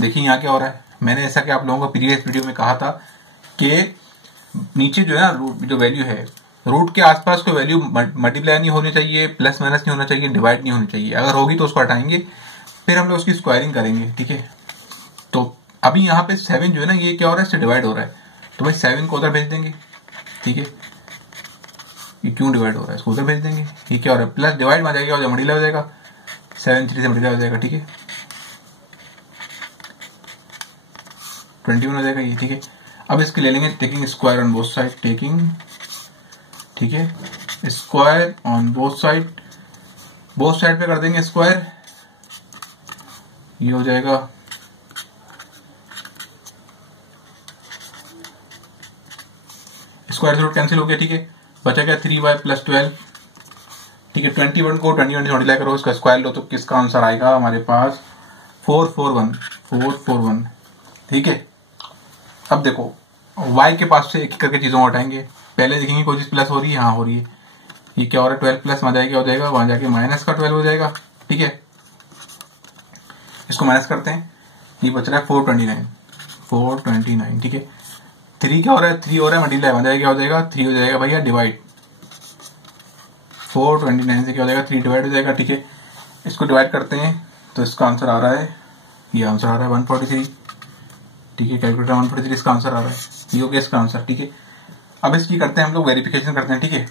देखिए यहाँ क्या हो रहा है, मैंने ऐसा कि आप लोगों को प्रीवियस वीडियो में कहा था कि नीचे जो है ना रूट जो वैल्यू है, रूट के आसपास कोई वैल्यू मल्टीप्लाई नहीं होनी चाहिए, प्लस माइनस नहीं होना चाहिए, डिवाइड नहीं होनी चाहिए। अगर होगी तो उसको हटाएंगे, फिर हम लोग उसकी स्क्वायरिंग करेंगे, ठीक है। तो अभी यहाँ पे 7 जो है ना, ये क्या हो रहा है, इससे डिवाइड हो रहा है, तो भाई 7 को उधर भेज देंगे, ठीक है। ये क्यों डिवाइड हो रहा है, इसको उधर भेज देंगे। ये क्या हो रहा है, प्लस डिवाइड में आ जाएगा और मल्टीप्लाई हो जाएगा, 7 3 से मल्टीप्लाई हो जाएगा, ठीक है, 21 हो जाएगा ये, ठीक है। अब इसके ले लेंगे taking square on both side, taking, ठीक है, स्क्वायर ऑन बोथ साइड पे कर देंगे स्क्वायर, ये हो जाएगा स्क्वायर से रूट कैंसिल हो गया, ठीक है। बचा क्या 3y प्लस 12, ठीक है। 21 को 21 से मल्टीप्लाई करो, इसका स्क्वायर लो तो किसका आंसर आएगा हमारे पास 441, ठीक है। अब देखो y के पास से एक एक करके चीजों को हटाएंगे, पहले देखेंगे कोई चीज प्लस हो रही है, हाँ हो रही है। ये क्या हो रहा है, 12 प्लस वहां जाके क्या हो जाएगा, वहां जाके माइनस का 12 हो जाएगा, ठीक है। इसको माइनस करते हैं, ये बच रहा है 429, ठीक है। 3 क्या हो रहा है, 3 हो रहा है मल्टीप्लाई, वहां जाके क्या हो जाएगा, 3 हो जाएगा भैया डिवाइड, 429 से क्या हो जाएगा, 3 डिवाइड हो जाएगा, ठीक है। इसको डिवाइड करते हैं तो इसका आंसर आ रहा है, ये आंसर आ रहा है 143, ठीक है। कैलकुलेटर 143 इसका आंसर आ रहा है, ये हो गया इसका आंसर, ठीक है। अब इसकी करते हैं हम लोग वेरिफिकेशन करते हैं, ठीक है।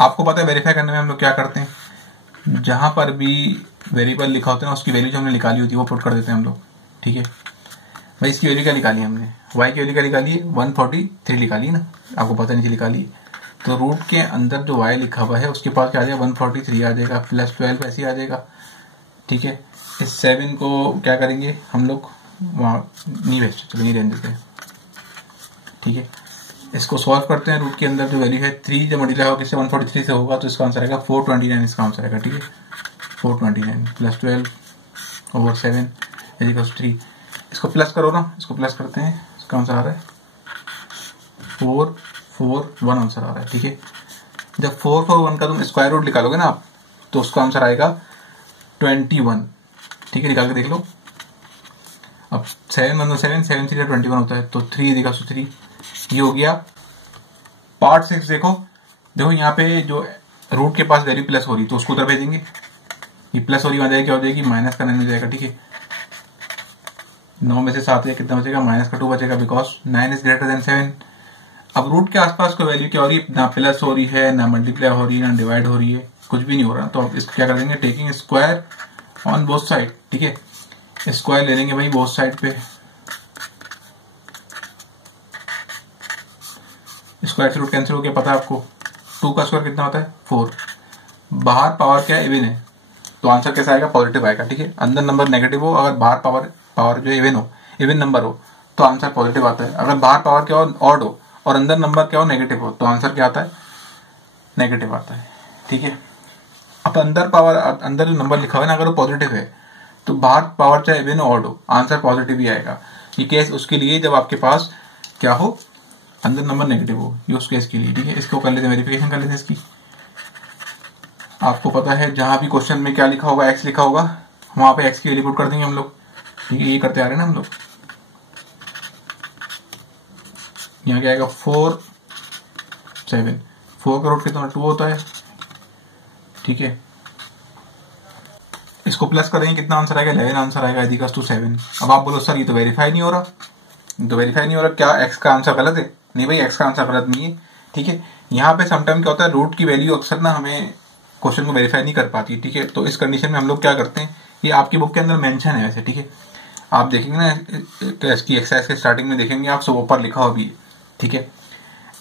आपको पता है वेरीफाई करने में हम लोग क्या करते हैं, जहां पर भी वेरिएबल लिखा होता है ना, उसकी वैल्यू जो हमने निकाली होती है वो पुट कर देते हैं हम लोग, ठीक है। भाई इसकी वैल्यू क्या निकाली हमने, y की वैल्यू क्या निकाली है, 143 निकाली ना, आपको पता नहीं निकाली। तो रूट के अंदर जो y लिखा हुआ है उसके पास क्या आ जाएगा, 143 आ जाएगा, प्लस 12 ऐसे आ जाएगा, ठीक है। इस 7 को क्या करेंगे हम लोग, वहां नहीं भेजते, चलो नहीं रहने देते, ठीक है। इसको सॉल्व करते हैं, रूट के अंदर जो वैल्यू है 3 जब मल्टीप्लाई होगा किससे 143 से होगा, तो इसका आंसर आएगा 429, इसका आंसर आएगा, ठीक है। 429 प्लस 12 ओवर 7 इक्वल्स 3, इसको प्लस करो ना, इसको प्लस करते हैं, इसका आंसर आ रहा है 441 आंसर आ रहा है, ठीक है। जब 441 का तुम स्क्वायर रूट निकालोगे ना आप, तो उसका आंसर आएगा 21, ठीक है। निकाल के देख लो, अब 7 1 7 7 3 21 होता है, तो 3 इक्वल्स 3, ये हो गया। पार्ट 6 देखो, देखो यहाँ पे जो रूट के पास वैल्यू प्लस हो रही तो उसको उधर भेजेंगे, ये प्लस हो रही वहां जाएगी क्या हो जाएगी, माइनस का 9 हो जाएगा, ठीक है। 9 में से 7 कितना बचेगा, माइनस का 2 बचेगा, बिकॉज 9 इज ग्रेटर देन 7। अब रूट के आसपास कोई वैल्यू क्या हो रही है, ना प्लस हो रही है, ना मल्टीप्लाई हो रही है, ना डिवाइड हो रही है, कुछ भी नहीं हो रहा। तो अब इसको क्या कर देंगे, taking square on both side, ठीक है। स्क्वायर ले लेंगे भाई बोथ साइड पे, स्क्वायर से रूट कैंसिल हो गया, पता है आपको 2 का स्क्वायर कितना होता है 4, बाहर पावर क्या है, इवन है, तो आंसर कैसा आएगा, पॉजिटिव आएगा, ठीक है। अंदर नंबर नेगेटिव हो, अगर बाहर पावर जो इवन हो, इवन नंबर हो, तो आंसर पॉजिटिव आता है। अगर बाहर पावर क्या हो, ऑड हो, और अंदर नंबर क्या हो, नेगेटिव हो, तो आंसर क्या आता है, नेगेटिव आता है, ठीक है। अब अंदर जो नंबर लिखा हुआ है ना, अगर वो पॉजिटिव है, तो बाहर पावर चाहे इवन ऑड हो, आंसर पॉजिटिव ही आएगा। ये केस उसके लिए जब आपके पास क्या हो, अंदर नंबर नेगेटिव हो, ये उस केस के लिए, ठीक है। इसको कर लेते हैं, वेरिफिकेशन कर लेते हैं इसकी। आपको पता है जहां भी क्वेश्चन में क्या लिखा होगा, एक्स लिखा होगा, वहां पे एक्स की वैल्यू पुट कर देंगे हम लोग, ठीक है। ये करते आ रहे हैं ना हम लोग। यहाँ क्या आएगा 4 7, 4 का रूट कितना 2 होता है, ठीक है। इसको प्लस करेंगे, कितना आंसर आएगा 11 आंसर आएगा, इक्वल्स टू 7। अब आप बोलो सर ये तो वेरीफाई नहीं हो रहा, क्या एक्स का आंसर गलत है, नहीं भाई एक्स का आंसर गलत नहीं है, ठीक है। यहाँ पे समटाइम क्या होता है, रूट की वैल्यू अक्सर ना हमें क्वेश्चन को वेरीफाई नहीं कर पाती, ठीक है। तो इस कंडीशन में हम लोग क्या करते हैं, ये आपकी बुक के अंदर मेंशन है वैसे, ठीक है। आप देखेंगे ना तो इसकी एक्सरसाइज के स्टार्टिंग में देखेंगे आप, सब ऊपर लिखा हुआ भी, ठीक है।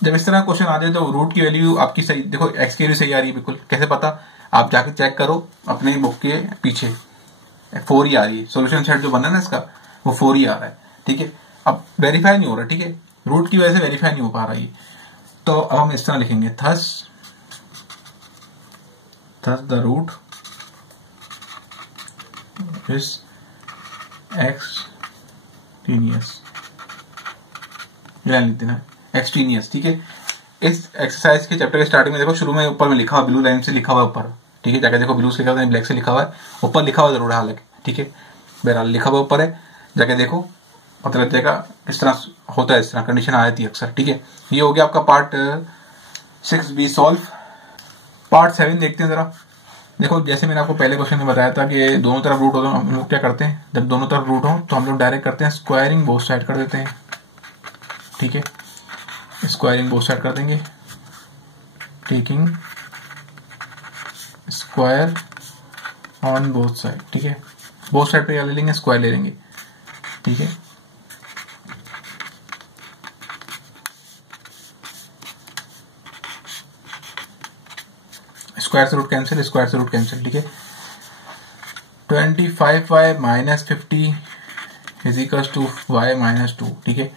जब इस तरह क्वेश्चन आ जाए तो रूट की वैल्यू आपकी सही, देखो एक्स की वैल्यू सही आ रही है बिल्कुल, कैसे पता, आप जाके चेक करो अपने बुक के पीछे 4 ही आ रही है, सोल्यूशन सेट जो बना ना इसका वो 4 ही आ रहा है, ठीक है। अब वेरीफाई नहीं हो रहा, ठीक है, रूट की वजह से वेरीफाई नहीं हो पा रहा है। तो अब हम इस तरह लिखेंगे, thus the root is extraneous, लिख देना एक्सट्रीनियस, ठीक है। इस एक्सरसाइज के चैप्टर के स्टार्टिंग में देखो शुरू में ऊपर में लिखा हुआ, ब्लू लाइन से लिखा हुआ ऊपर, ठीक है। जाकर देखो ब्लू से लिखा हुआ है, ब्लैक से लिखा हुआ है, ऊपर लिखा हुआ जरूर हालांकि, ठीक है। बहरहाल लिखा हुआ ऊपर है, जाके देखो, पता लग जाएगा इस तरह होता है, इस तरह कंडीशन आ जाती है अक्सर। ठीक है, ये हो गया आपका पार्ट 6B सॉल्व। पार्ट 7 देखते हैं जरा। देखो जैसे मैंने आपको पहले क्वेश्चन में बताया था कि दोनों तरफ रूट हो तो हम लोग क्या करते हैं, जब दोनों तरफ रूट हो तो हम लोग डायरेक्ट करते हैं स्क्वायरिंग बोथ साइड कर देते हैं। ठीक है, स्क्वायरिंग बोथ साइड कर देंगे, taking square on both side. ठीक है, बोथ साइड पे क्या ले लेंगे, स्क्वायर ले लेंगे। ठीक है, स्क्वायर से रूट कैंसिल, स्क्वायर से रूट कैंसिल। ठीक है, 25y minus 50 is equal to y minus 2। ठीक है,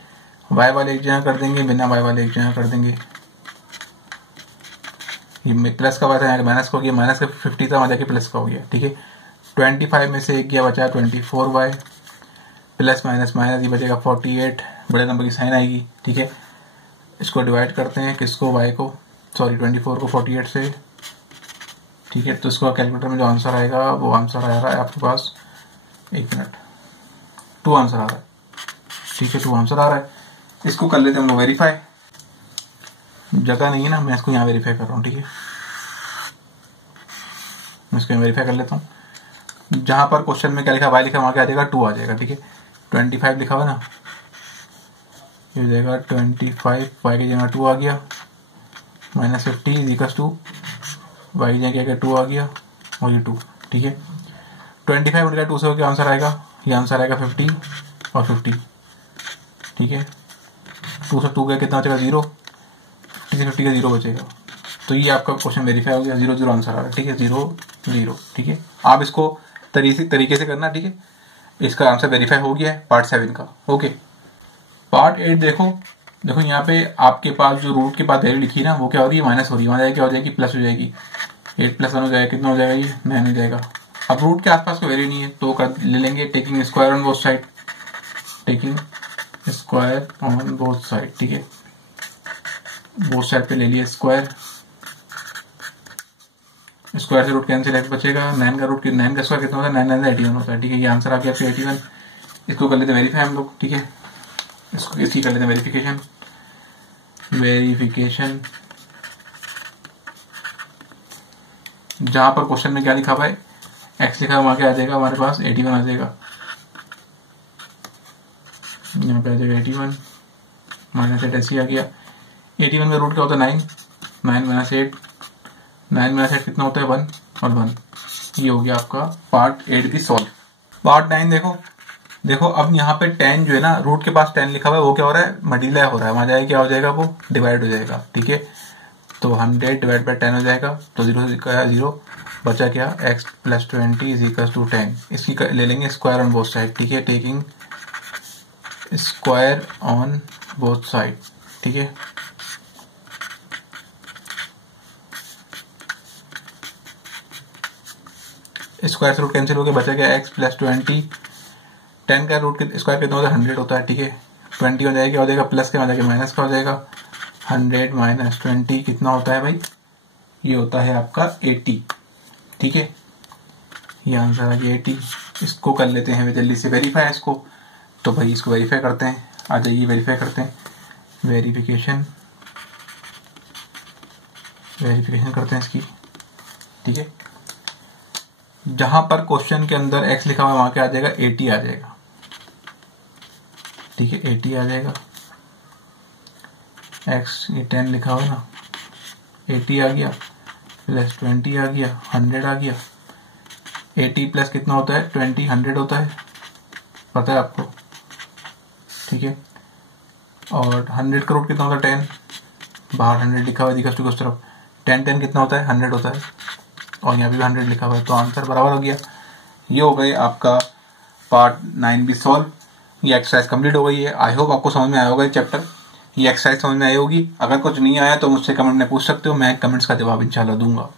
y वाले एक जगह कर देंगे, बिना y वाले एक जगह कर देंगे। ये प्लस का बचा है, माइनस का हो गया, माइनस का 50 था, वहां जाके प्लस का हो गया। ठीक है, 25 में से एक गया, बचा 24y, प्लस माइनस माइनस, ये बचेगा 48, बड़े नंबर की साइन आएगी। ठीक है, इसको डिवाइड करते हैं, किसको, y को, सॉरी 24 को 48 से। ठीक है, तो इसका कैलकुलेटर में जो आंसर आएगा वो आंसर आ रहा है आपके पास, एक मिनट, 2 आंसर आ रहा है। ठीक है, 2 आंसर आ रहा है। इसको कर लेते हैं हम लोग वेरीफाई। जगह नहीं है ना, मैं इसको यहाँ वेरीफाई कर रहा हूँ। ठीक है, मैं इसको वेरीफाई कर लेता हूँ। जहां पर क्वेश्चन में क्या लिखा, y लिखा, वहां क्या आ जाएगा, 2 आ जाएगा। ठीक है, 25 लिखा हुआ ना, ये हो जाएगा 25, y की जगह 2 आ गया, minus 50 is equal to y की जगह 2 आ गया और ये 2। ठीक है, 25 बटेगा 2 से क्या आंसर आएगा, ये आंसर आएगा 50 और 50। ठीक है, 2 से 2 गया, कितना बचेगा, 0, 50 से 50 का 0 बचेगा। तो ये आपका क्वेश्चन वेरीफाई हो गया, 0 0 आंसर आ रहा है। ठीक है, 0 0। ठीक है, आप इसको तरीके से करना। ठीक है, इसका आंसर वेरीफाई हो गया है पार्ट 7 का। ओके, पार्ट 8 देखो यहाँ पे आपके पास जो रूट के पास वैल्यू लिखी है ना, वो क्या हो रही है, माइनस हो रही है, वहां जाएगी क्या हो जाएगी, प्लस हो जाएगी। 8 प्लस 1 हो जाएगा, कितना हो जाएगा, ये 9 हो जाएगा। अब रूट के आसपास कोई वैल्यू नहीं है तो ले लेंगे taking square on both side, taking square on both side. ठीक है, बोथ साइड पे ले लिया स्क्वायर, स्क्वायर से रूट कैंसिल, एक्स बचेगा, 9 का स्क्वायर कितना होता है, 9 9 81 होता है। ठीक है, ये आंसर आ गया आपका 81। इसको कर लेते वेरीफाई हम लोग। ठीक है, इसको इसकी कर लेते वेरिफिकेशन। जहां पर क्वेश्चन में क्या लिखा हुआ है, एक्स लिखा हुआ, वहां क्या आ जाएगा, हमारे पास 81 आ जाएगा। यहाँ पे आ जाएगा 81, माइनस 8 ऐसे आ गया। 81 में रूट क्या होता है, 9 माइनस 8, 9 माइनस 8 कितना होता है, 1 और 1। ये हो गया आपका पार्ट 8 की सॉल्व। पार्ट 9 देखो अब यहाँ पे 10 जो है ना, रूट के पास 10 लिखा हुआ है, वो क्या हो रहा है, मल्टीप्लाई हो रहा है, वहां जाएगा क्या हो जाएगा, वो डिवाइड हो जाएगा। ठीक है, तो 100 डिवाइड बाई 10 हो जाएगा, तो 0 से 0 बचा क्या, x plus 20 is equal to 10। इसकी ले लेंगे स्क्वायर ऑन बोथ साइड। ठीक है, taking square on both side. ठीक है, स्क्वायर से रूट कैंसिल हो गया, बचा क्या, x प्लस 20, 10 का रूट स्क्वायर कितना होता है, 100 होता है। ठीक है, 20 हो जाएगा, क्या हो जाएगा, प्लस के वहां जाके माइनस का हो जाएगा, 100 माइनस 20 कितना होता है भाई, ये होता है आपका 80। ठीक है, ये आंसर आ गया 80। इसको कर लेते हैं जल्दी से वेरीफाई इसको। तो भाई इसको वेरीफाई करते हैं, आ जाइए वेरीफाई करते हैं, वेरिफिकेशन करते हैं इसकी। ठीक है, जहां पर क्वेश्चन के अंदर x लिखा हुआ है, वहां क्या आ जाएगा, 80 आ जाएगा। ठीक है, 80 आ जाएगा। x ये 10 लिखा हुआ है ना, 80 आ गया, प्लस 20 आ गया, 100 आ गया। 80 प्लस कितना होता है, 20, 100 होता है, पता है आपको। ठीक है, और 100 का रूट कितना होता है, 10, बाहर 100 लिखा हुआ है, दिखा उस तरफ, 10 10 कितना होता है, 100 होता है, और यहाँ भी 100 लिखा हुआ है, तो आंसर बराबर हो गया। ये हो गए आपका पार्ट 9 भी सॉल्व। ये एक्सरसाइज कंप्लीट हो गई है। आई होप आपको समझ में आया होगा ये चैप्टर, ये एक्सरसाइज समझ में आई होगी। अगर कुछ नहीं आया तो मुझसे कमेंट में पूछ सकते हो, मैं कमेंट्स का जवाब इंशाल्लाह दूंगा।